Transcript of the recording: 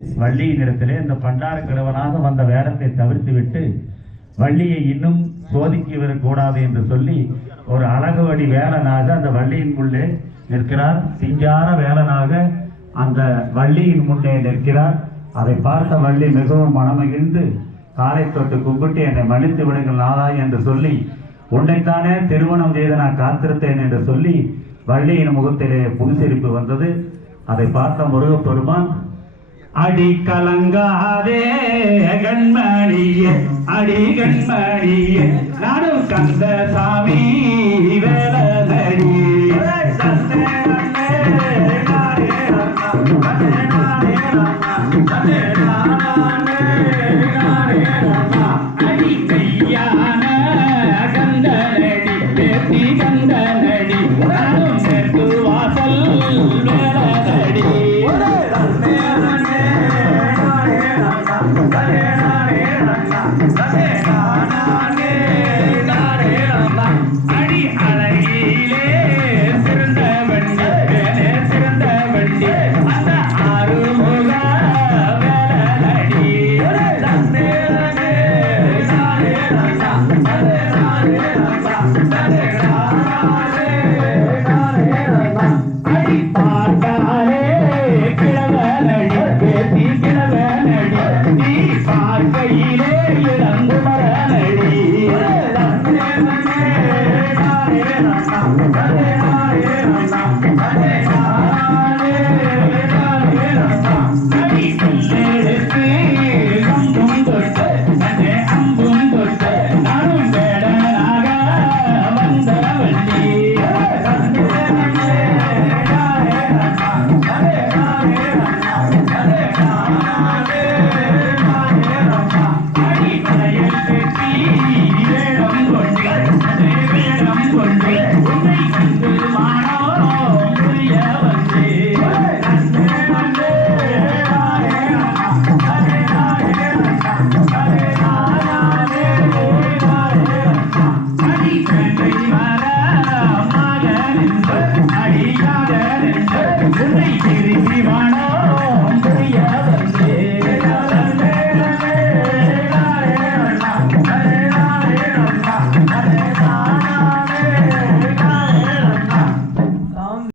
வள்ளியினிடத்திலே இந்த பண்டார கிழவனாக வந்த வேடத்தை தவிர்த்துவிட்டு வள்ளியை இன்னும் சோதிக்க கூடாது என்று சொல்லி ஒரு அழகுவடி வேலனாக அந்த வள்ளியின் முன்னே நிற்கிறார். சிங்கார வேலனாக அந்த வள்ளியின் முன்னே நிற்கிறார். அதை பார்த்த வள்ளி மிகவும் மனமகிழ்ந்து காலை தொட்டு கும்பிட்டு என்னை மன்னித்து விடுங்கள் நாதா என்று சொல்லி, உன்னைத்தானே திருமணம் செய்து நான் காத்திருத்தேன் என்று சொல்லி வள்ளியின் முகத்திலே புன்சிரிப்பு வந்தது. அதை பார்த்த முருகப்பெருமான், அடி கலங்காதே கண்மணியே, அடி கண்மணியே, நடு கந்த சாமி